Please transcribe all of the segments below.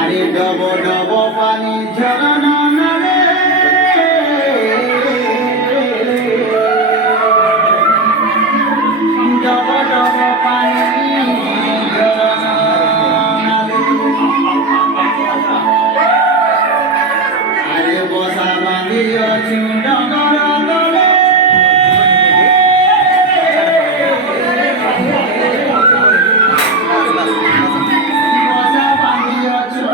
আরে ডব ডব পানি ঝরনা নালে ডব ডব পানি ঝরনা নালে আরে বসা বাঁধিয়াছি ডগর তলে বসা বাঁধিয়াছি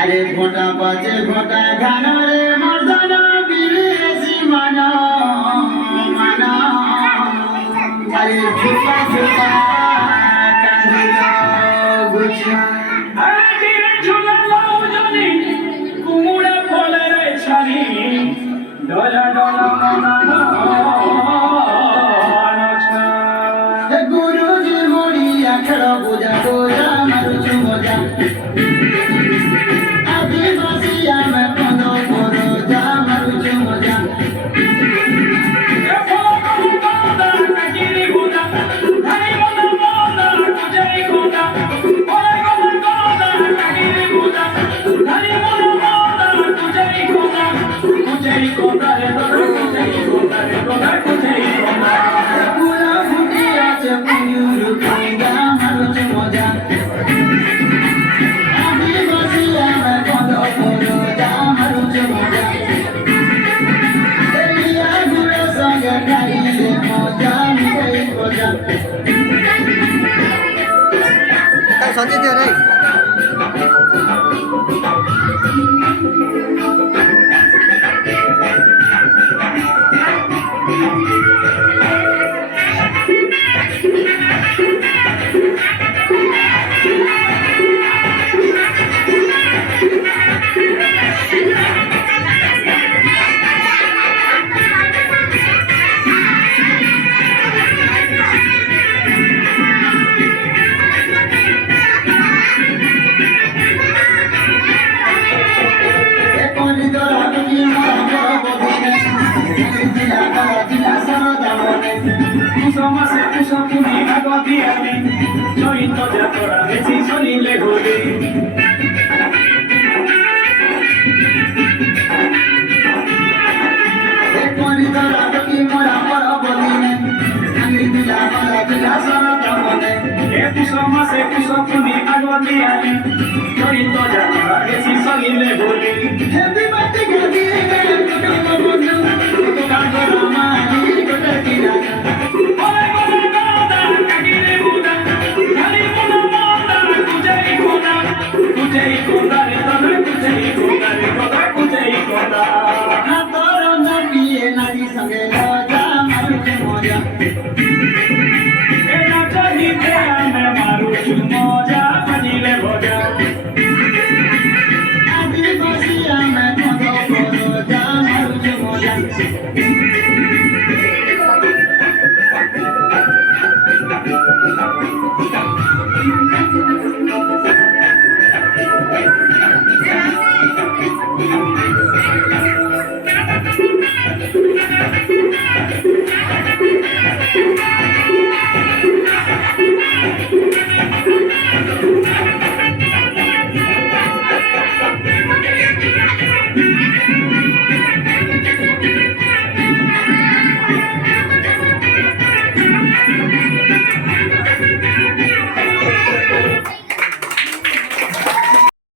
আরে ঘোটা বাজে ঘোটা গানরে মর্দন বিলেসি মানা মানা আরে ঝুপা ঝুপা কান্দিল গুছা আরে ঝুলা লাউ জানি কুমড়া ফলের ছানি ডলা ডলা মনা নাছা গুরুজি মরিয়া খেল বুঝা গোজা মারুচু মজা সঞ্জয় দিয়ে নাই সমাসে কুসপুনি আগতি আমি জয়িত যাত্রা বেশি শুনিলে ঘুরে সমাসে কুসপুনি আগতি আমি জয়িত যাত্রা বেশি শুনিলে ঘুরে হেপি বার্থডে গাদি বন্ধু নারী সঙ্গে মজা